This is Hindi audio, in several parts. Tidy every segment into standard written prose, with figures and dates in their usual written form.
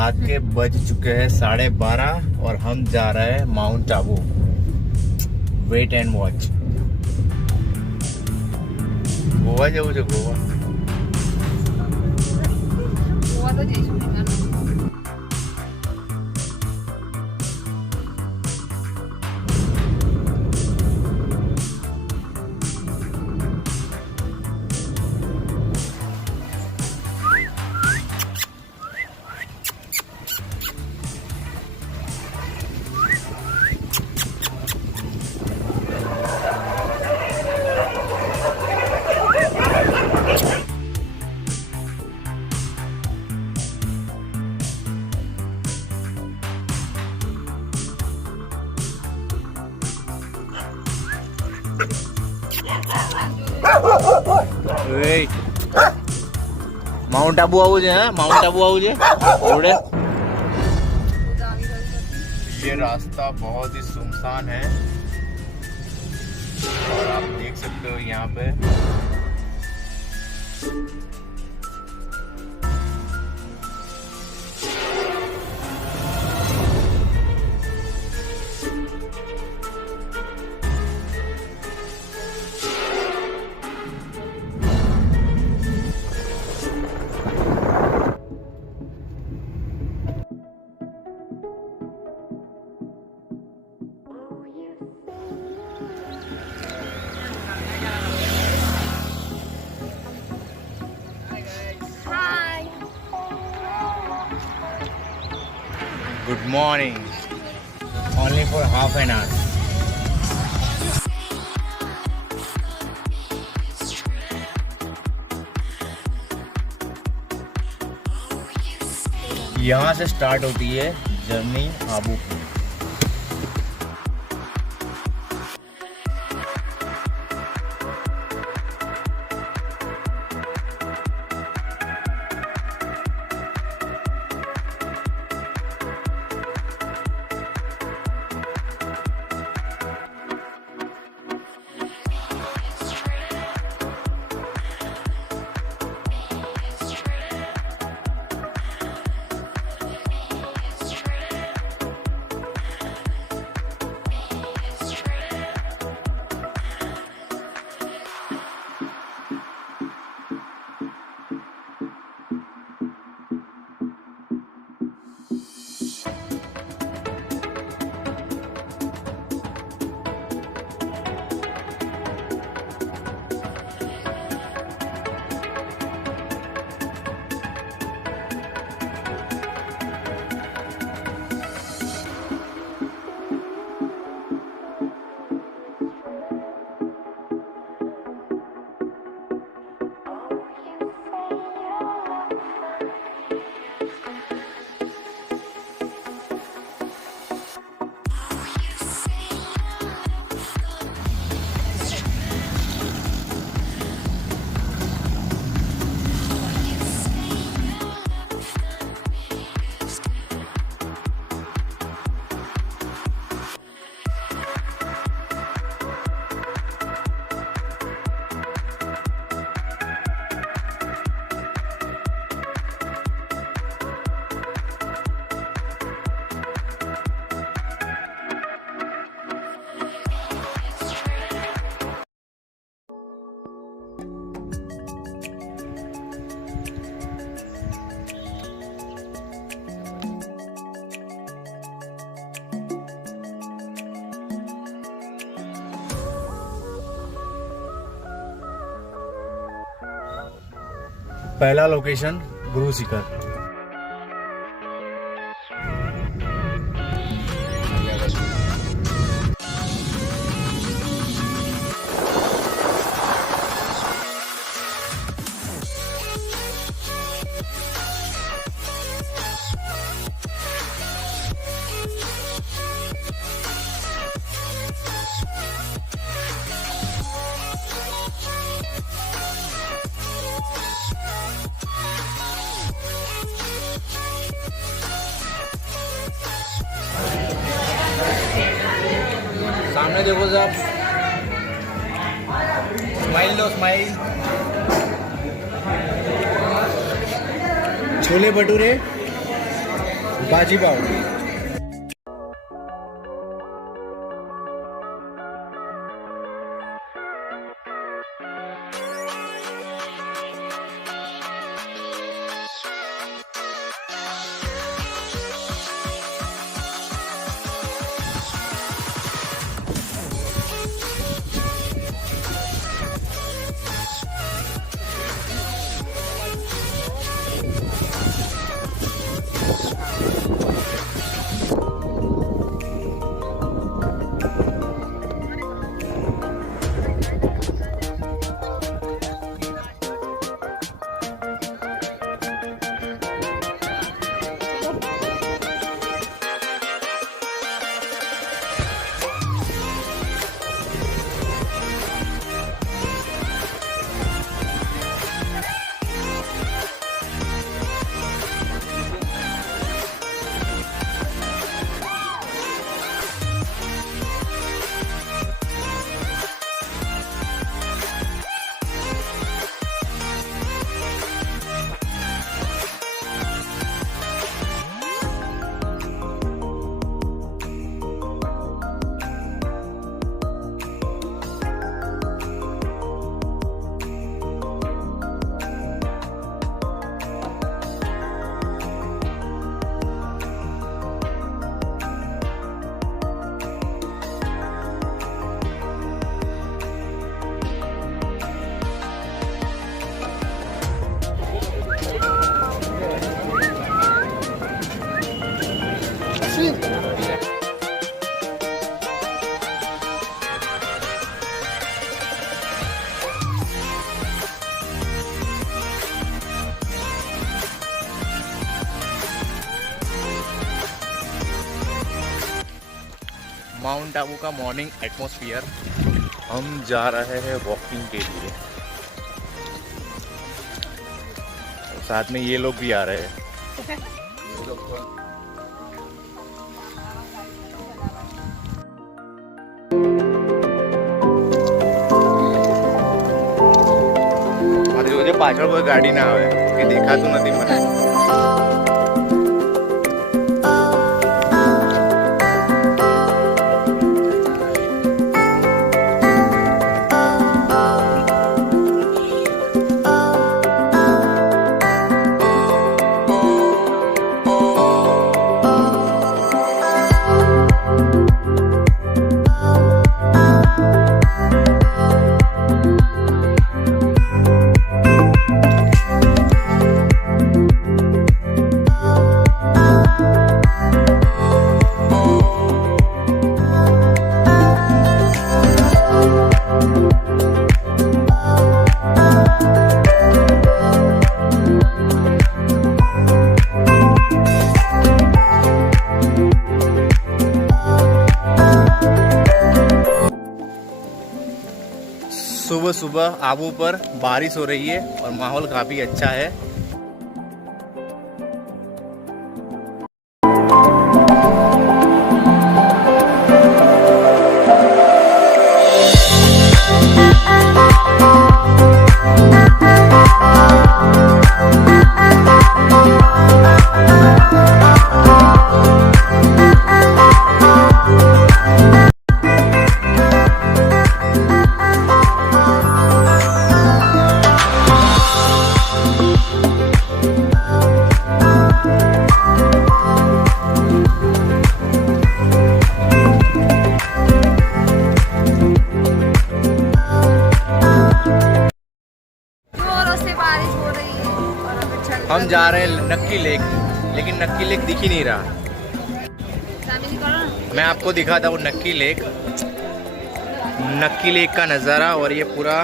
रात के बज चुके हैं 12:30 और हम जा रहे हैं Mount Abu. Wait and watch. Goa जाऊ जो गोवा તો જઈશું माउंट आबू आવું છે હા माउंट आबू आવું છે ઓડે ये रास्ता बहुत ही सुनसान है और आप देख सकते हो यहाँ पे Good morning. Only for half an hour. यहाँ से स्टार्ट होती है जर्नी आबू की। पहला लोकेशन गुरु शिखर। सामने देखो साहब, स्माइल दो स्माइल। छोले भटूरे भाजी पाव। माउंट आबू का मॉर्निंग एटमॉस्फेयर। हम जा रहे हैं वॉकिंग के लिए, साथ में ये लोग भी आ रहे हैं। મારી પાછળ કોઈ ગાડી ના આવે કે દેખાતું નથી મને। सुबह सुबह आबू पर बारिश हो रही है और माहौल काफी अच्छा है। हम जा रहे हैं नक्की लेक, लेकिन नक्की लेक दिख ही नहीं रहा। मैं आपको दिखाता हूँ नक्की लेक का नज़ारा, और ये पूरा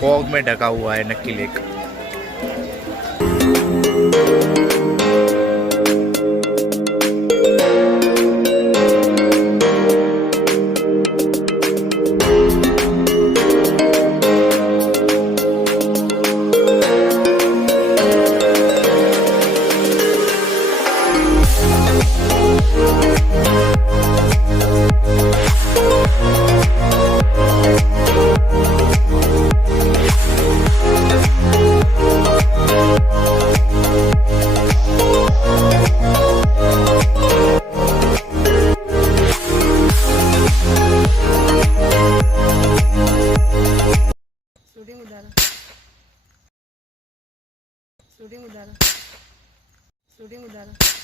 फॉग में ढका हुआ है नक्की लेक। दे उधर